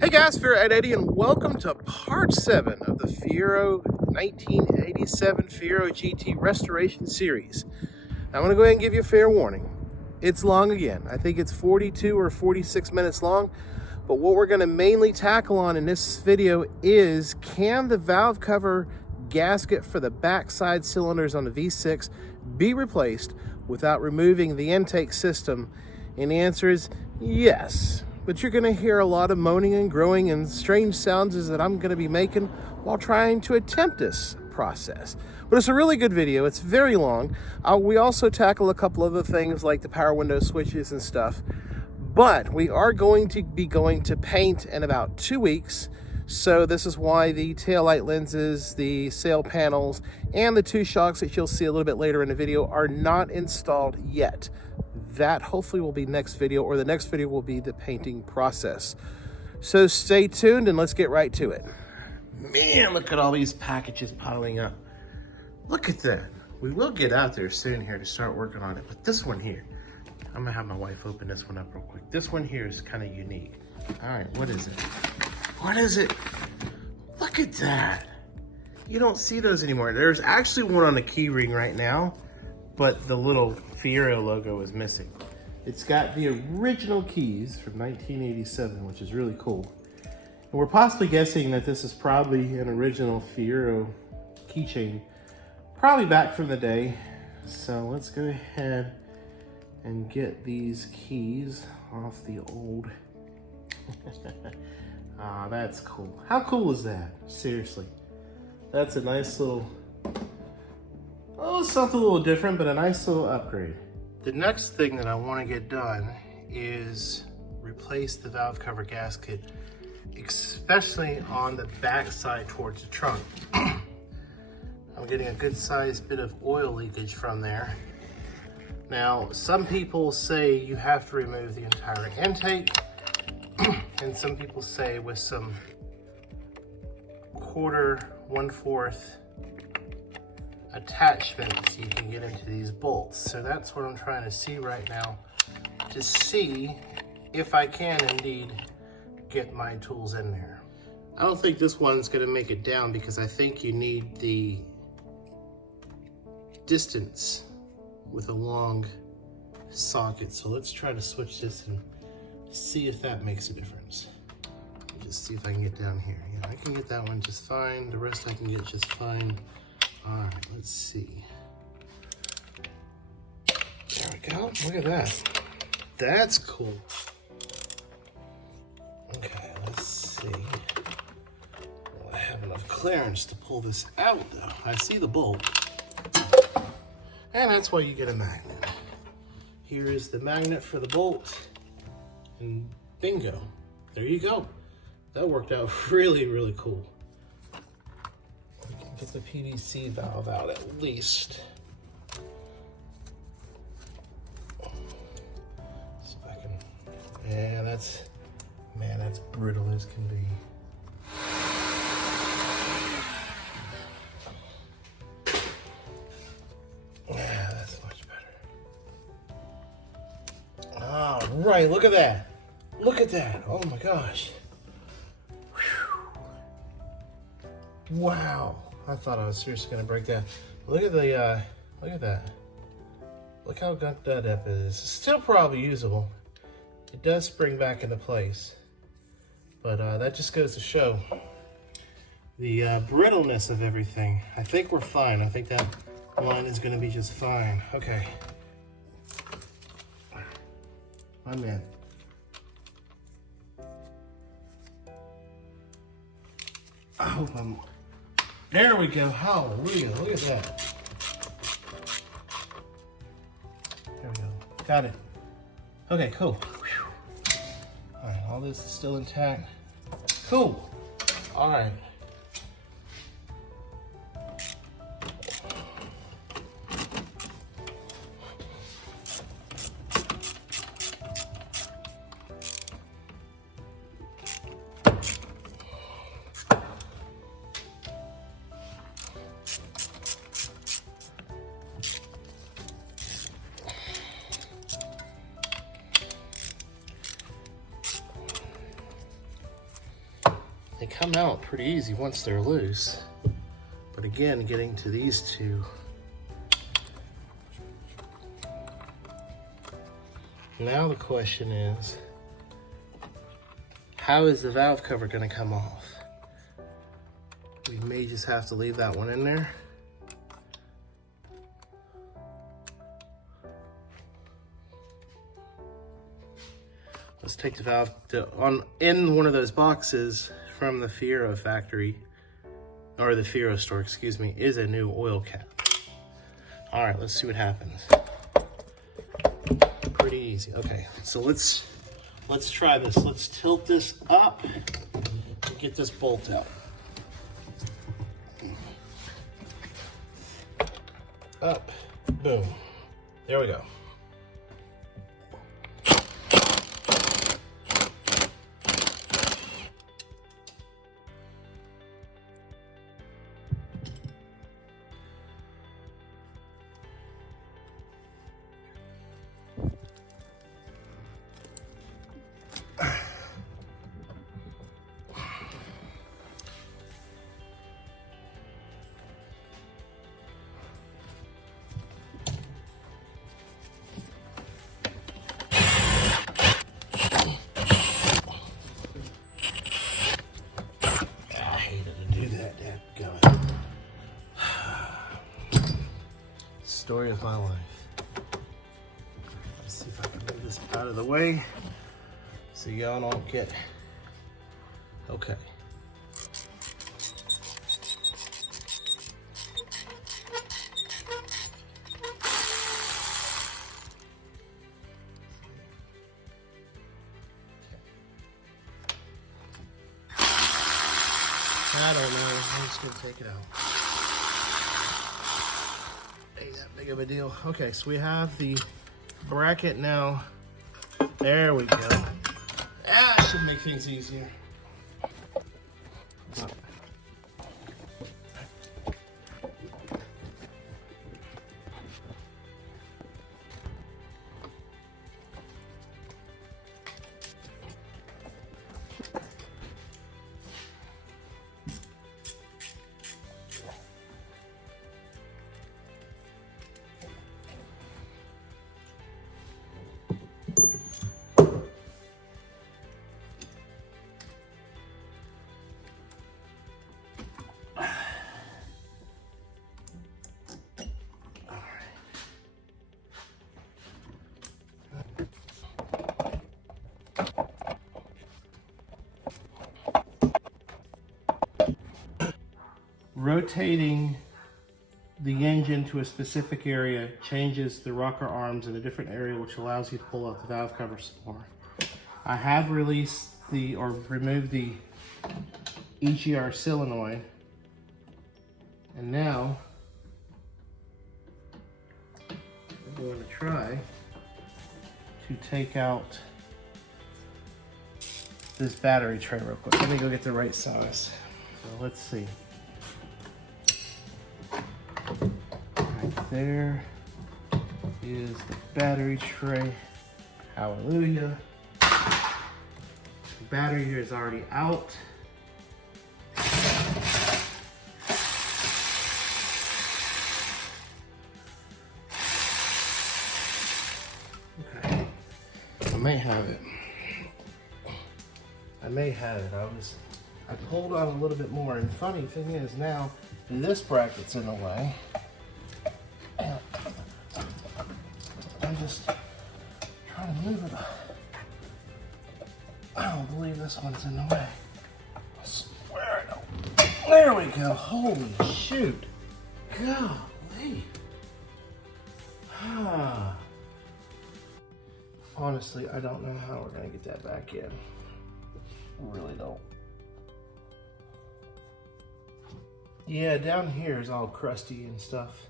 Hey guys, Fiero GT and welcome to part 7 of the Fiero 1987 Fiero GT Restoration Series. I'm going to go ahead and give you a fair warning. It's long again. I think it's 42 or 46 minutes long, but what we're going to mainly tackle on in this video is, can the valve cover gasket for the backside cylinders on the V6 be replaced without removing the intake system? And the answer is yes. But you're going to hear a lot of moaning and groaning and strange sounds that I'm going to be making while trying to attempt this process. But it's a really good video. It's very long. We also tackle a couple other things like the power window switches and stuff. But we are going to be going to paint in about 2 weeks. So this is why the taillight lenses, the sail panels, and the 2 shocks that you'll see a little bit later in the video are not installed yet. That hopefully will be next video, or the next video will be the painting process. So stay tuned and let's get right to it. Man, look at all these packages piling up. Look at that. We will get out there soon here to start working on it, but this one here, I'm gonna have my wife open this one up real quick. This one here is kind of unique. All right, what is it? What is it? Look at that. You don't see those anymore. There's actually one on the key ring right now, but the little Fiero logo is missing. It's got the original keys from 1987, which is really cool. And we're possibly guessing that this is probably an original Fiero keychain, probably back from the day. So let's go ahead and get these keys off the old. Ah, that's cool. How cool is that? Seriously. That's a nice little, oh, something a little different, but a nice little upgrade. The next thing that I want to get done is replace the valve cover gasket, especially on the back side towards the trunk. I'm getting a good sized bit of oil leakage from there. Now, some people say you have to remove the entire intake, and some people say with some 1/4, 1/4 attachments you can get into these bolts. So that's what I'm trying to see right now, to see if I can indeed get my tools in there. I don't think this one's going to make it down because I think you need the distance with a long socket. So let's try to switch this and see if that makes a difference. Just see if I can get down here. Yeah, I can get that one just fine. The rest I can get just fine. All right, let's see. There we go. Look at that. That's cool. Okay, let's see. Well, I have enough clearance to pull this out, though. I see the bolt. And that's why you get a magnet. Here is the magnet for the bolt. And bingo. There you go. That worked out really, really cool. We can get the PVC valve out at least. So I can, yeah, that's, man, that's brittle as can be. Yeah, that's much better. All right, look at that. Look at that. Oh my gosh. Wow, I thought I was seriously gonna break that. Look at the, look at that. Look how gunk that up is. It's still probably usable. It does spring back into place, but that just goes to show the brittleness of everything. I think we're fine. I think that line is gonna be just fine. Okay. My man. I hope I'm, there we go, hallelujah, look at that. There we go, got it. Okay, cool. Whew. All right, all this is still intact. Cool, all right. They come out pretty easy once they're loose. But again, getting to these two, now the question is, how is the valve cover going to come off? We may just have to leave that one in there. Let's take the valve in one of those boxes from the Fiero factory, or the Fiero store, excuse me, is a new oil cap. All right, let's see what happens. Pretty easy. Okay, so let's try this. Let's tilt this up and get this bolt out. Up, boom. There we go. Story of my life. Let's see if I can move this out of the way so y'all don't get. Okay. I don't know. I'm just gonna take it out. Ain't that big of a deal. Okay, so we have the bracket now. There we go. That should make things easier. Rotating the engine to a specific area changes the rocker arms in a different area, which allows you to pull out the valve cover some more. I have released or removed the EGR solenoid, and now I'm going to try to take out this battery tray real quick. Let me go get the right size. So let's see. Right there is the battery tray. Hallelujah. The battery here is already out. Okay. I may have it. I pulled on a little bit more, and funny thing is now this bracket's in the way. I'm just trying to move it. I don't believe this one's in the way. I swear I don't. There we go. Holy shoot. Golly. Honestly, I don't know how we're going to get that back in. I really don't. Yeah, down here is all crusty and stuff.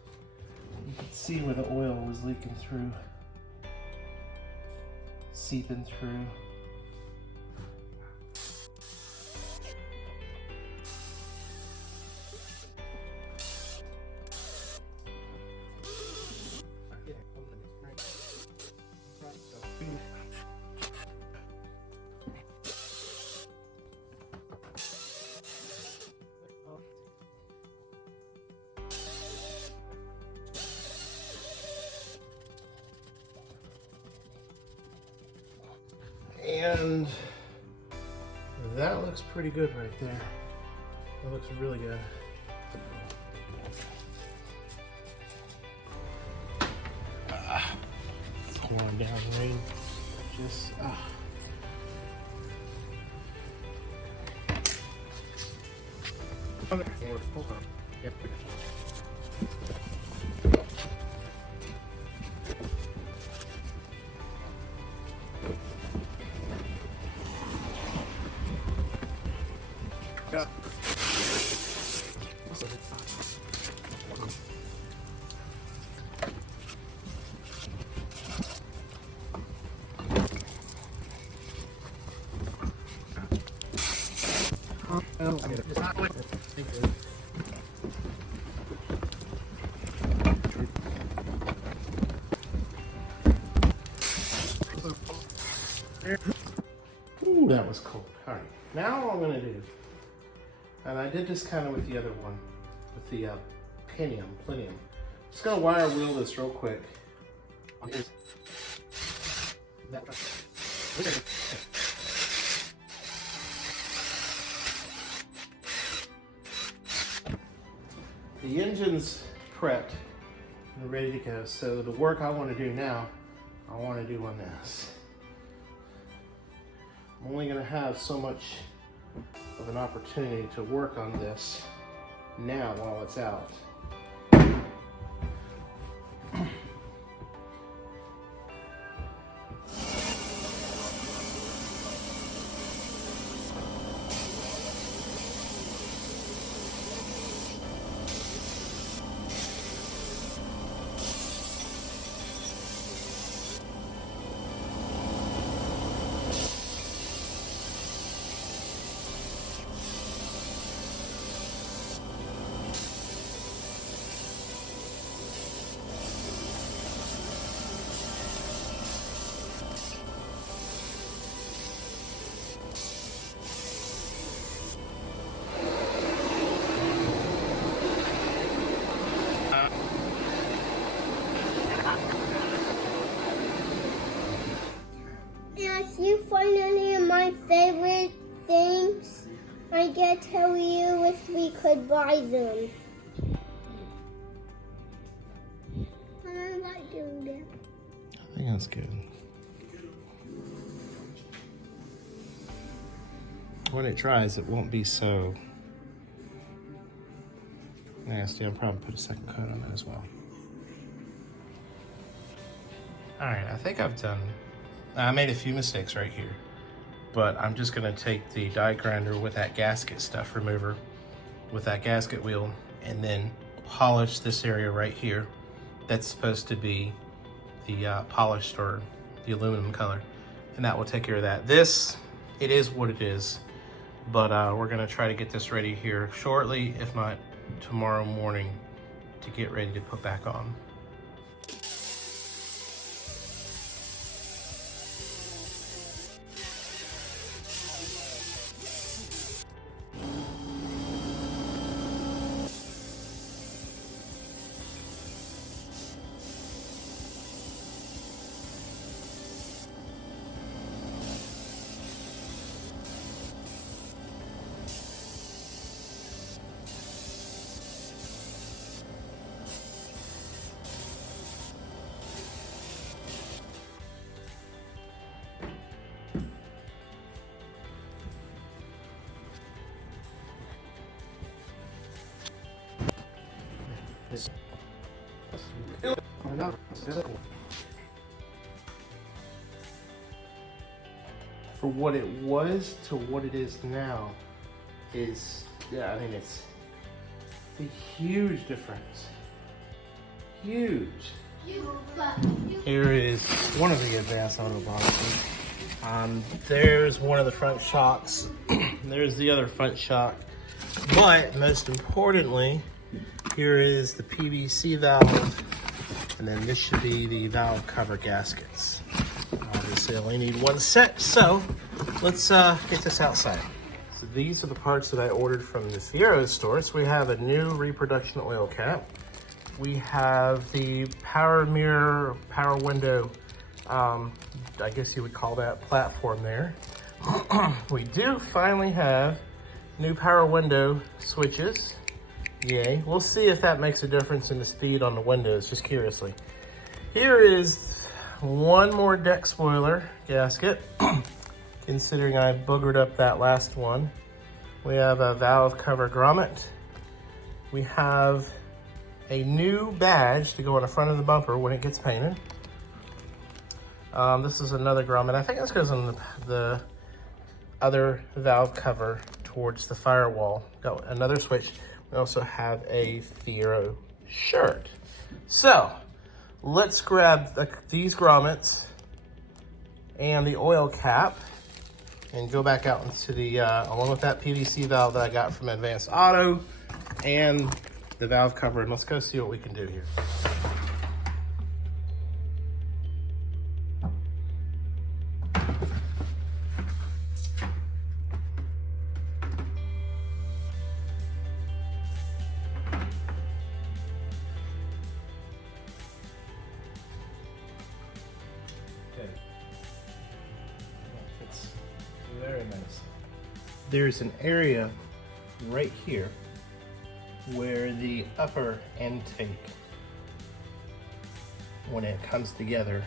You can see where the oil was leaking through, seeping through. And that looks pretty good right there. That looks really good. Pouring down rain. Just hold on. Yep. Yeah. Ooh, that was cold. All right, now what I'm gonna do, and I did this kind of with the other one, with the Plinium. Just gonna wire wheel this real quick. The engine's prepped and ready to go. So the work I want to do now, I want to do on this. I'm only going to have so much of an opportunity to work on this now while it's out. You finally are my favorite things. I get to tell you if we could buy them. I like doing that. I think that's good. When it dries, it won't be so nasty. I'll probably put a second coat on that as well. All right, I think I've done. I made a few mistakes right here, but I'm just gonna take the die grinder with that gasket stuff remover, with that gasket wheel, and then polish this area right here. That's supposed to be the polished or the aluminum color, and that will take care of that. This, it is what it is, but we're gonna try to get this ready here shortly, if not tomorrow morning, to get ready to put back on. For what it was to what it is now is, yeah, I mean, it's a huge difference. Huge. Here is one of the advanced auto boxes. There's one of the front shocks. There's the other front shock. But most importantly, here is the PVC valve, and then this should be the valve cover gaskets. Obviously, I only need one set, so let's get this outside. So these are the parts that I ordered from the Fiero store. So we have a new reproduction oil cap. We have the power mirror, power window, I guess you would call that platform there. We do finally have new power window switches. Yay. We'll see if that makes a difference in the speed on the windows, just curiously. Here is one more deck spoiler gasket, considering I boogered up that last one. We have a valve cover grommet. We have a new badge to go on the front of the bumper when it gets painted. This is another grommet. I think this goes on the other valve cover towards the firewall. Got another switch. We also have a Fiero shirt. So let's grab these grommets and the oil cap and go back out into the, along with that PVC valve that I got from Advanced Auto and the valve cover, and let's go see what we can do here. Fits very nice. There's an area right here where the upper intake, when it comes together,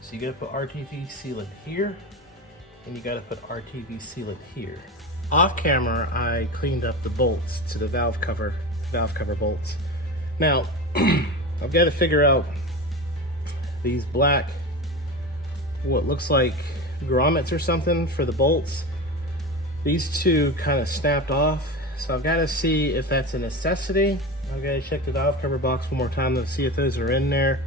so you gotta put RTV sealant here and you gotta put RTV sealant here. Off camera, I cleaned up the bolts to the valve cover bolts. Now, I've got to figure out these black, what looks like grommets or something for the bolts. These two kind of snapped off, so I've got to see if that's a necessity. I've got to check the valve cover box one more time to see if those are in there.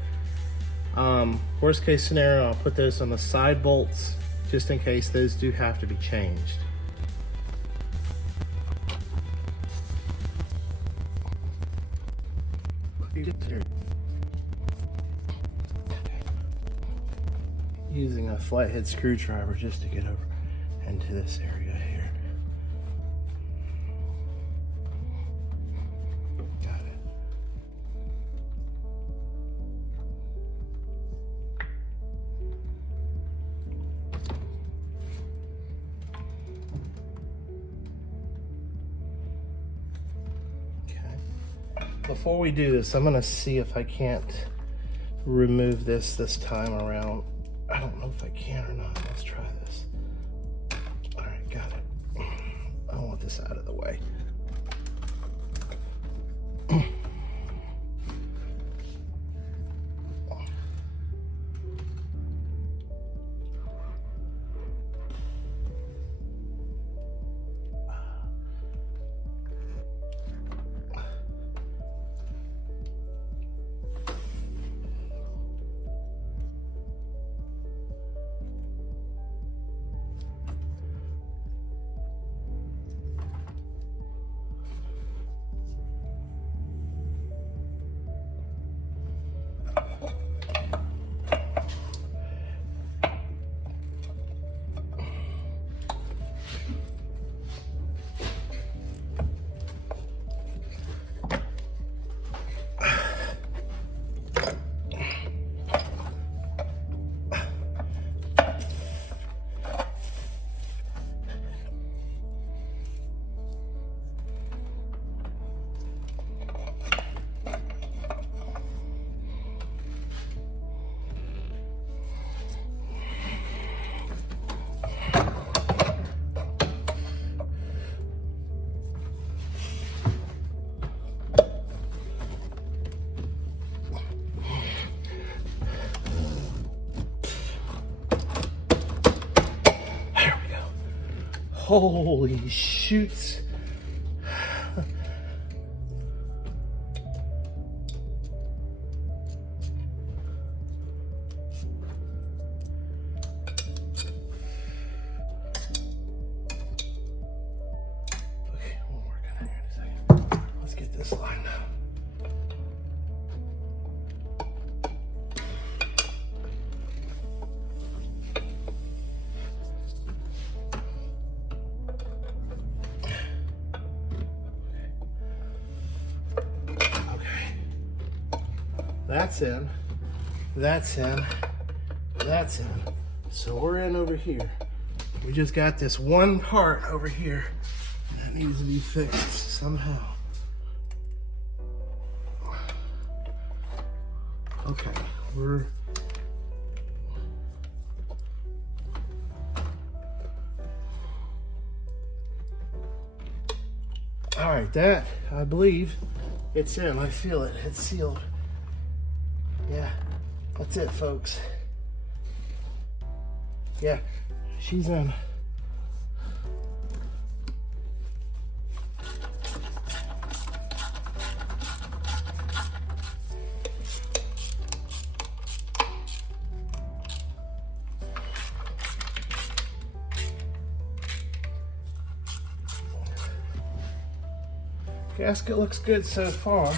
Worst case scenario, I'll put those on the side bolts just in case those do have to be changed. Using a flathead screwdriver just to get over into this area here. Got it. Okay. Before we do this, I'm gonna see if I can't remove this time around. I don't know if I can or not. Let's try this. All right, got it. I want this out of the way. Holy shoots. Okay, we'll work on it here in a second. Let's get this lined up. That's in, that's in, that's in. So we're in over here. We just got this one part over here that needs to be fixed somehow. Okay, we're all right. That, I believe, it's in. I feel it. It's sealed. Yeah, that's it, folks. Yeah, she's in. Gasket looks good so far.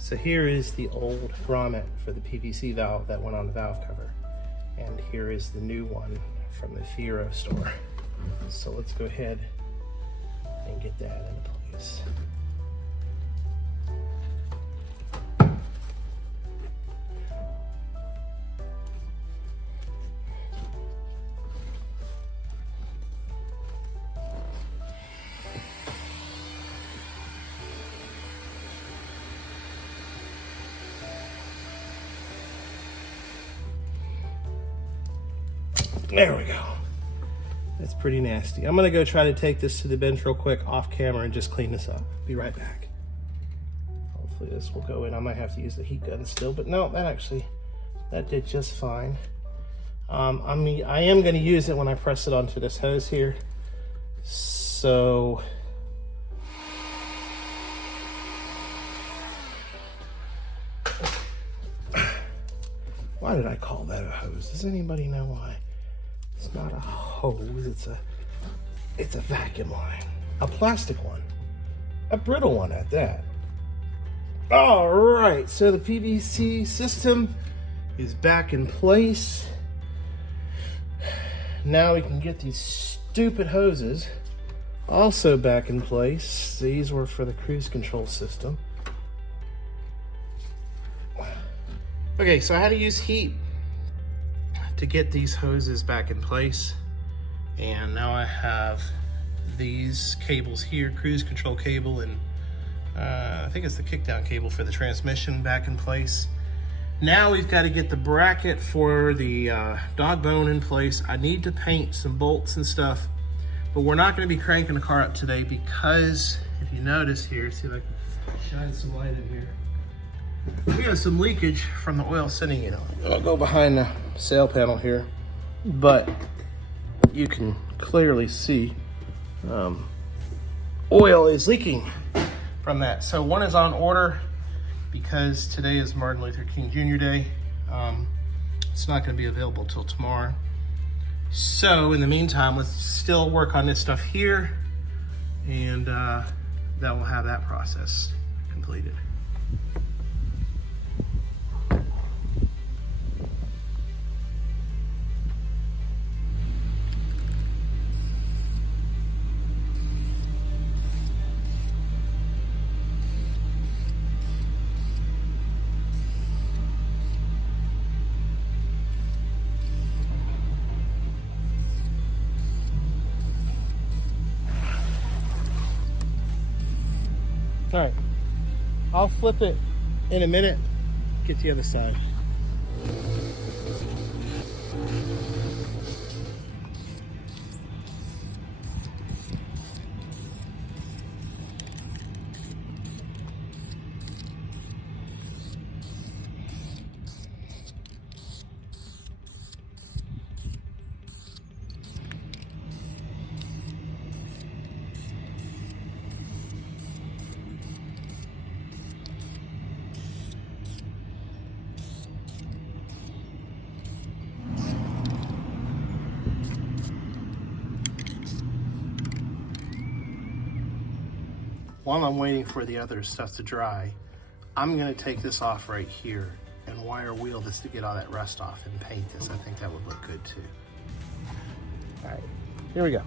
So here is the old grommet for the PVC valve that went on the valve cover. And here is the new one from the Fiero store. So let's go ahead and get that into place. There we go. That's pretty nasty. I'm gonna go try to take this to the bench real quick off camera and just clean this up. Be right back. Hopefully this will go in. I might have to use the heat gun still, but no, that did just fine. I am gonna use it when I press it onto this hose here. So why did I call that a hose? Does anybody know why? It's not a hose, it's a vacuum line. A plastic one. A brittle one at that. All right, so the PVC system is back in place. Now we can get these stupid hoses also back in place. These were for the cruise control system. Okay, so I had to use heat to get these hoses back in place. And now I have these cables here, cruise control cable, and I think it's the kickdown cable for the transmission back in place. Now we've got to get the bracket for the dog bone in place. I need to paint some bolts and stuff, but we're not going to be cranking the car up today because if you notice here, see if I can shine some light in here. We have some leakage from the oil sitting in it. I'll go behind the sail panel here, but you can clearly see oil is leaking from that. So one is on order because today is Martin Luther King Jr. Day. It's not going to be available till tomorrow. So in the meantime, let's still work on this stuff here, and that will have that process completed. All right, I'll flip it in a minute, get the other side. while I'm waiting for the other stuff to dry, I'm gonna take this off right here and wire wheel this to get all that rust off and paint this. I think that would look good too. All right, here we go.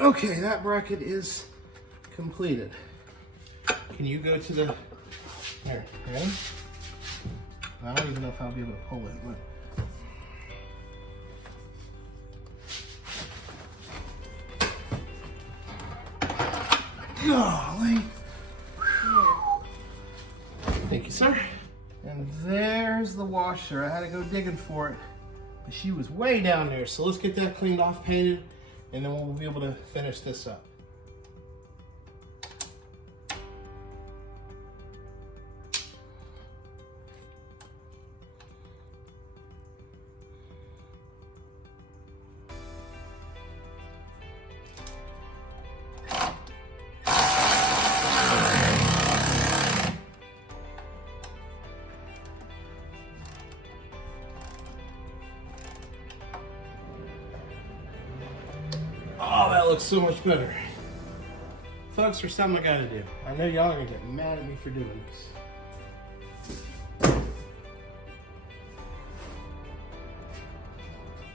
Okay, that bracket is completed. Can you go to the, here, ready? I don't even know if I'll be able to pull it, but. Golly. Thank you, sir. And there's the washer. I had to go digging for it, but she was way down there. So let's get that cleaned off, painted, and then we'll be able to finish this up. Oh, that looks so much better. Folks, there's something I gotta do. I know y'all are gonna get mad at me for doing this.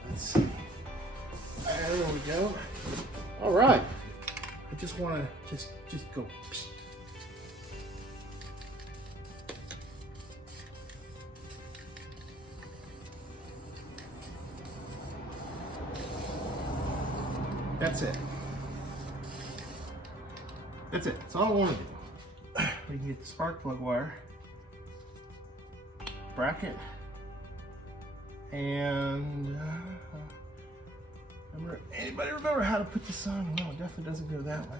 Let's see. There we go. All right. I just wanna just go. Psh. That's it. That's it. That's all I want to do. We can get the spark plug wire, bracket, and anybody remember how to put this on? Well, it definitely doesn't go that way.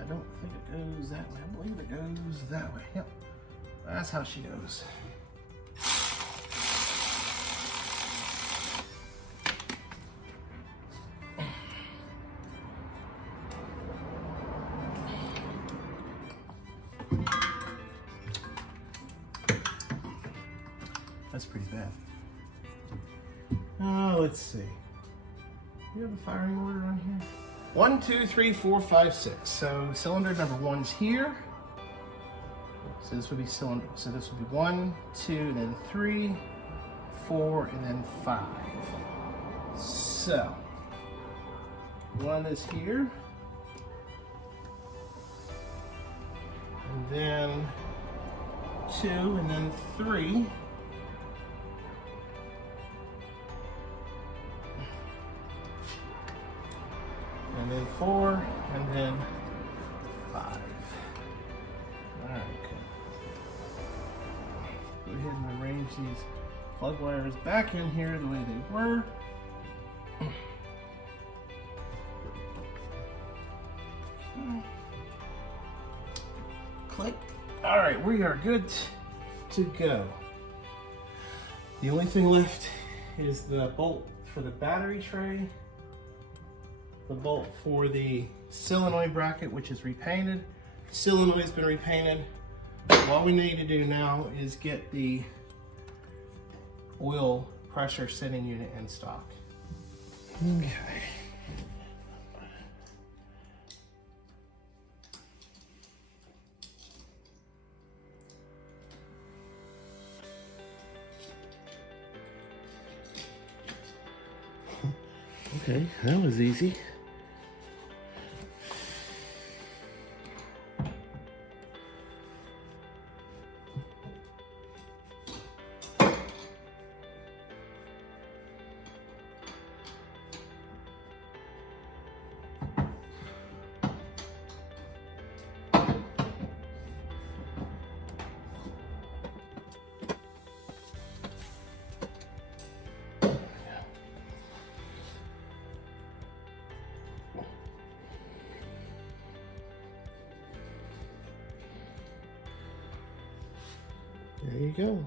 I don't think it goes that way. I believe it goes that way. Yep. That's how she goes. That's pretty bad. Let's see. You have a firing order on here? 1, 2, 3, 4, 5, 6. So cylinder number 1's here. So this would be cylinder. So this would be 1, 2, and then 3, 4, and then 5. So 1 is here. And then 2, and then 3. And then 4, and then 5. All right, good. Go ahead and arrange these plug wires back in here the way they were. Click. All right, we are good to go. The only thing left is the bolt for the battery tray, the bolt for the solenoid bracket, which is repainted. Solenoid has been repainted. What we need to do now is get the oil pressure sending unit in stock. Okay. Okay, that was easy. There you go.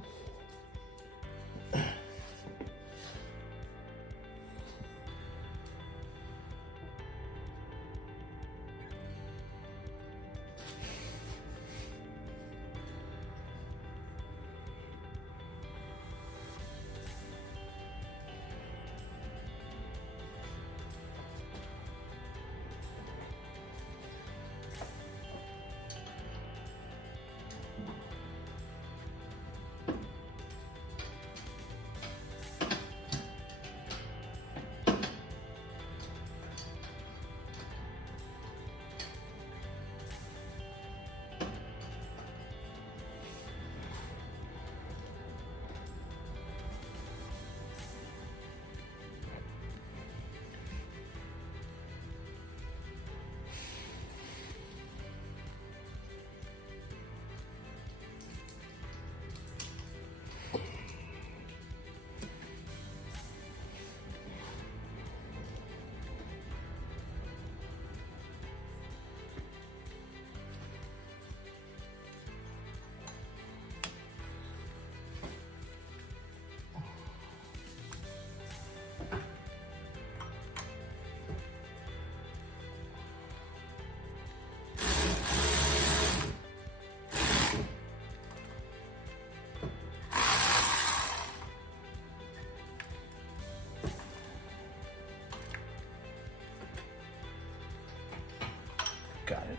Got it.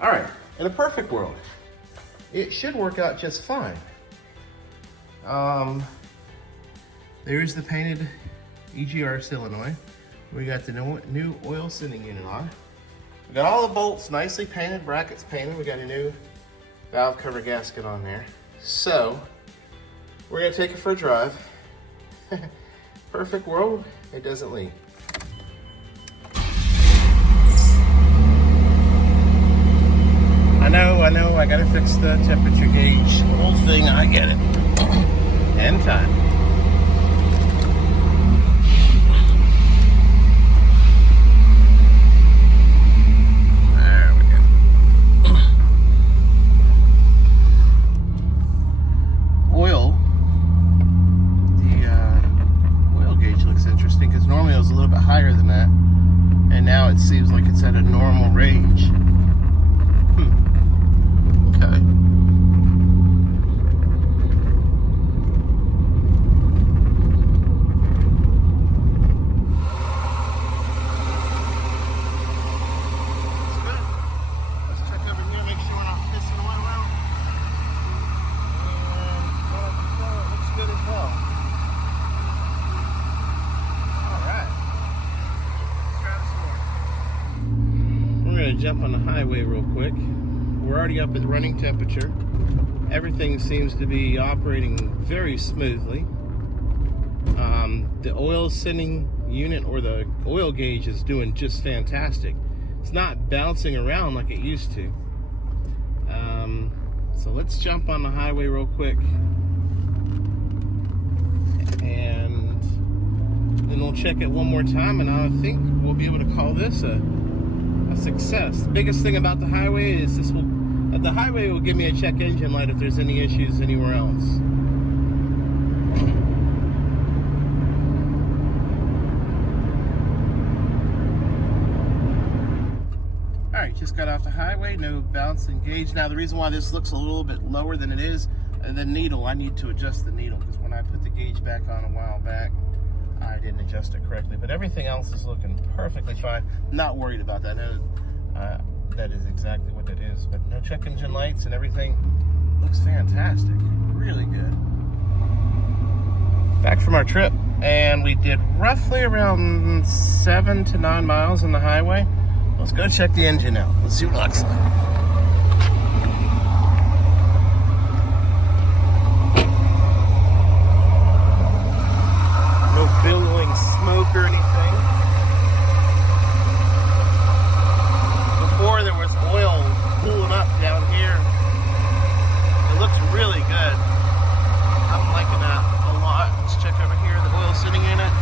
All right, in a perfect world, it should work out just fine. There's the painted EGR solenoid. We got the new oil sending unit on. We got all the bolts nicely painted, brackets painted. We got a new valve cover gasket on there. So, we're gonna take it for a drive. Perfect world, it doesn't leak. I know, I gotta fix the temperature gauge. Whole thing, I get it. And time. There we go. Oil. The oil gauge looks interesting because normally it was a little bit higher than that. And now it seems like it's at a normal range. Okay. Jump on the highway real quick. We're already up at running temperature. Everything seems to be operating very smoothly. The oil sending unit or the oil gauge is doing just fantastic. It's not bouncing around like it used to. So let's jump on the highway real quick and then we'll check it one more time, and I think we'll be able to call this a success. The biggest thing about the highway is the highway will give me a check engine light if there's any issues anywhere else. highway, no bouncing gauge. Now the reason why this looks a little bit lower than it is, the needle, I need to adjust the needle because when I put the gauge back on a while back, I didn't adjust it correctly. But everything else is looking perfectly fine. Not worried about that. That is exactly what it is. But no check engine lights and everything looks fantastic. Really good. Back from our trip, and we did roughly around 7 to 9 miles on the highway. Let's go check the engine out. Let's see what it looks like. No billowing smoke or anything. Before there was oil pooling up down here. It looks really good. I'm liking that a lot. Let's check over here. The oil sitting in it.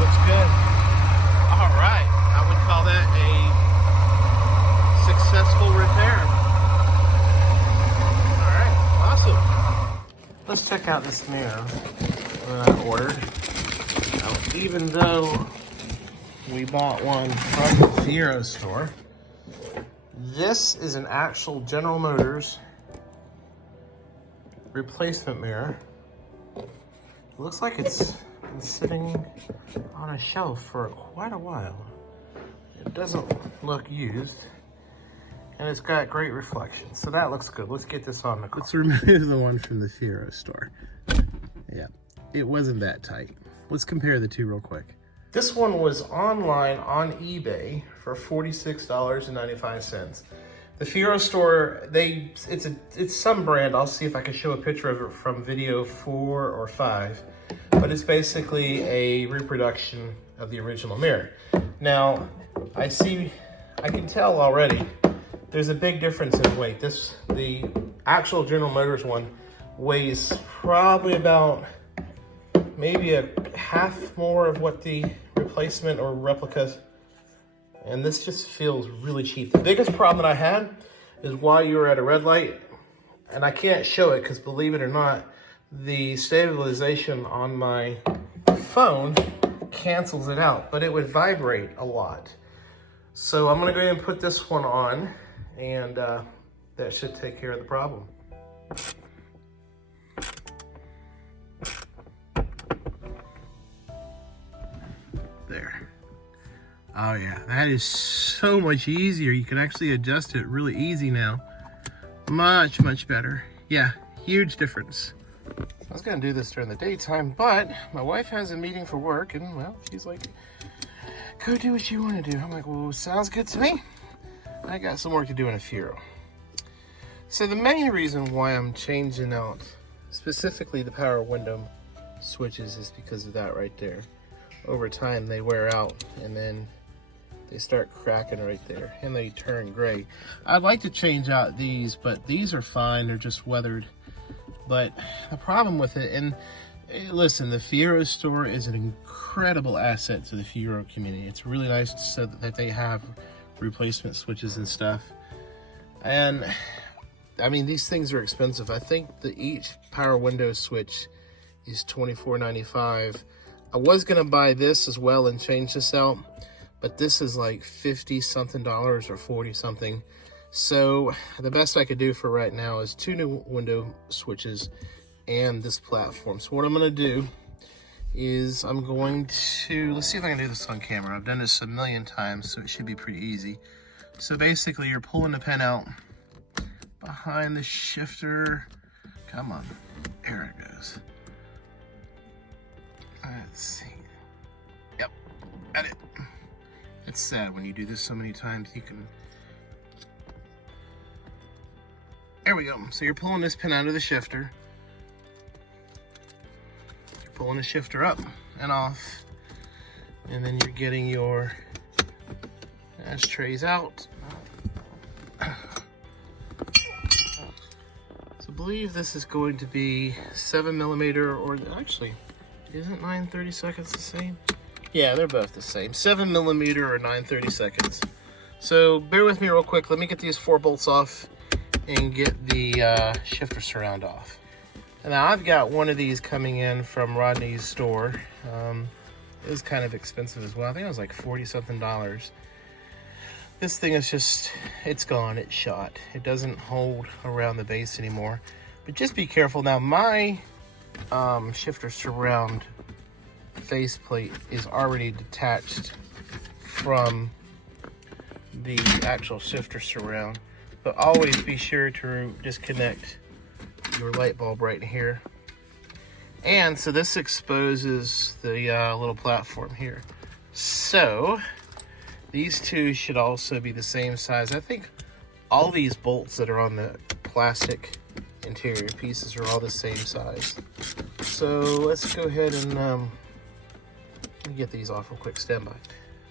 Looks good. All right. I would call that a successful repair. All right. Awesome. Let's check out this mirror that I ordered. Now, even though we bought one from the Fiero store, this is an actual General Motors replacement mirror. It looks like it's been sitting on a shelf for quite a while. It doesn't look used, and it's got great reflection, so that looks good. Let's get this on the car. Let's remove the one from the Fiero store. Yeah, it wasn't that tight. Let's compare the two real quick. This one was online on eBay for $46.95. The Fiero store, it's some brand. I'll see if I can show a picture of it from video 4 or 5. But it's basically a reproduction of the original mirror. Now, I can tell already there's a big difference in weight. The actual General Motors one weighs probably about maybe a half more of what the replacement or replicas, and this just feels really cheap. The biggest problem that I had is while you were at a red light, and I can't show it because believe it or not, the stabilization on my phone cancels it out, but it would vibrate a lot. So I'm gonna go ahead and put this one on, and that should take care of the problem. There. Oh yeah, that is so much easier. You can actually adjust it really easy now. Much, much better. Yeah, huge difference. I was gonna do this during the daytime, but my wife has a meeting for work, and well, she's like, go do what you wanna do. I'm like, well, sounds good to me. I got some work to do in a Fiero. So the main reason why I'm changing out specifically the power window switches is because of that right there. Over time they wear out and then they start cracking right there and they turn gray. I'd like to change out these, but these are fine. They're just weathered. But the problem with it, and listen, the Fiero store is an incredible asset to the Fiero community. It's really nice so that they have replacement switches and stuff. And I mean, these things are expensive. I think each power window switch is $24.95. I was gonna buy this as well and change this out, but this is like $50 something or $40 something. So the best I could do for right now is 2 new window switches and this platform. So what I'm gonna do is I'm going to, let's see if I can do this on camera. I've done this a million times, so it should be pretty easy. So basically you're pulling the pin out behind the shifter. Come on, there it goes. Let's see. Yep, got it. It's sad when you do this so many times. You can. There we go. So you're pulling this pin out of the shifter. You're pulling the shifter up and off. And then you're getting your ashtrays out. So I believe this is going to be 7mm, or actually, isn't 9/32 the same? Yeah, they're both the same. 7mm or 9/32. So bear with me real quick. Let me get these 4 bolts off and get the shifter surround off. And now I've got one of these coming in from Rodney's store. It was kind of expensive as well. I think it was like $40-something. This thing is just, it's gone, it's shot. It doesn't hold around the base anymore. But just be careful. Now my shifter surround faceplate is already detached from the actual shifter surround. But always be sure to disconnect your light bulb right here. And so this exposes the little platform here. So these two should also be the same size. I think all these bolts that are on the plastic interior pieces are all the same size. So let's go ahead and get these off real quick. Stand by.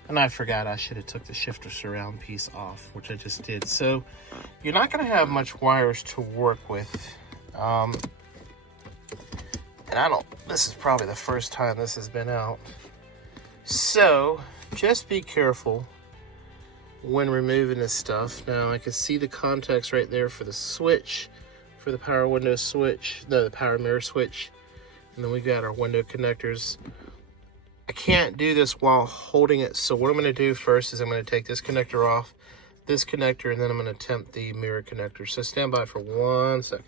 And I forgot I should have took the shifter surround piece off, which I just did. So you're not going to have much wires to work with. And this is probably the first time this has been out. So just be careful when removing this stuff. Now I can see the contacts right there for the switch, for the power window switch, no, the power mirror switch. And then we got our window connectors. I can't do this while holding it. So what I'm gonna do first is I'm gonna take this connector off, this connector, and then I'm gonna tempt the mirror connector. So stand by for 1 second.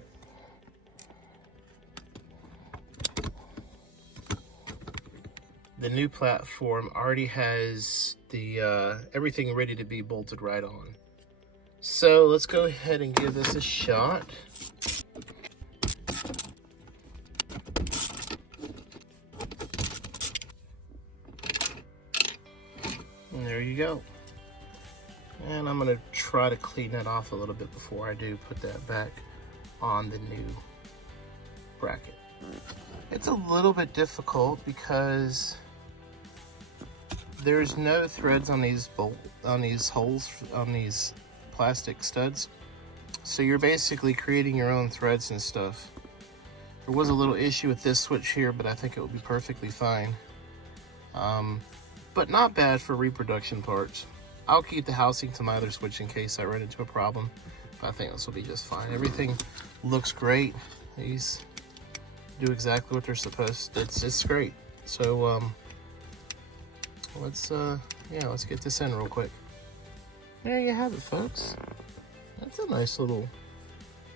The new platform already has the everything ready to be bolted right on. So let's go ahead and give this a shot. And there you go. And I'm gonna try to clean that off a little bit before I do put that back on the new bracket. It's a little bit difficult because there's no threads on these holes, on these plastic studs. So you're basically creating your own threads and stuff. There was a little issue with this switch here, but I think it will be perfectly fine. But not bad for reproduction parts. I'll keep the housing to my other switch in case I run into a problem. But I think this will be just fine. Everything looks great. These do exactly what they're supposed to. It's great. So let's get this in real quick. There you have it, folks. That's a nice little,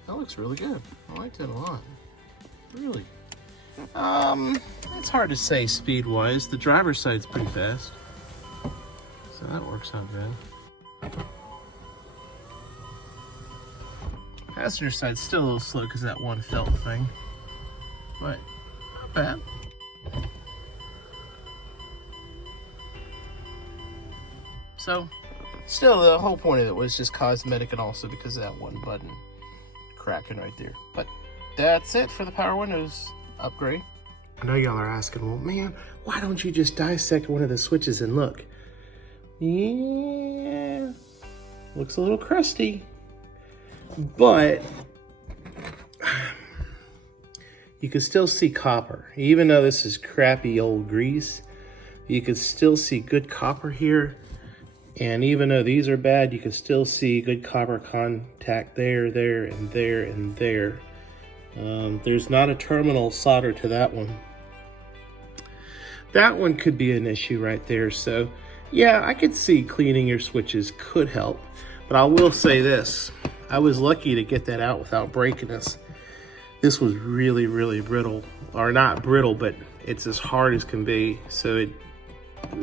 that looks really good. I like that a lot. Really. It's hard to say speed wise. The driver's side's pretty fast, so that works out good. Passenger side's still a little slow because of that one felt thing, but not bad. So, still, the whole point of it was just cosmetic and also because of that one button cracking right there. But that's it for the power windows upgrade. I know y'all are asking, well, man, why don't you just dissect one of the switches and look? Yeah, looks a little crusty, but you can still see copper. Even though this is crappy old grease, you can still see good copper here. And even though these are bad, you can still see good copper contact there, there, and there, and there. There's not a terminal solder to that one. That one could be an issue right there. So yeah, I could see cleaning your switches could help. But I will say this, I was lucky to get that out without breaking this. This was really, really brittle. Or not brittle, but it's as hard as can be. So it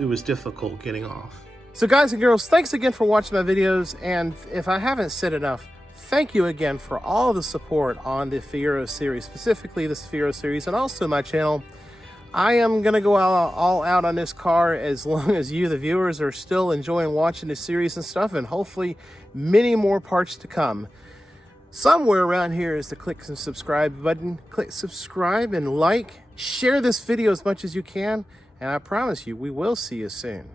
was difficult getting off. So guys and girls, thanks again for watching my videos. And if I haven't said enough, thank you again for all the support on the Fiero series, specifically this Fiero series, and also my channel. I am going to go all out on this car as long as you, the viewers, are still enjoying watching the series and stuff, and hopefully many more parts to come. Somewhere around here is the click and subscribe button. Click subscribe and like. Share this video as much as you can, and I promise you, we will see you soon.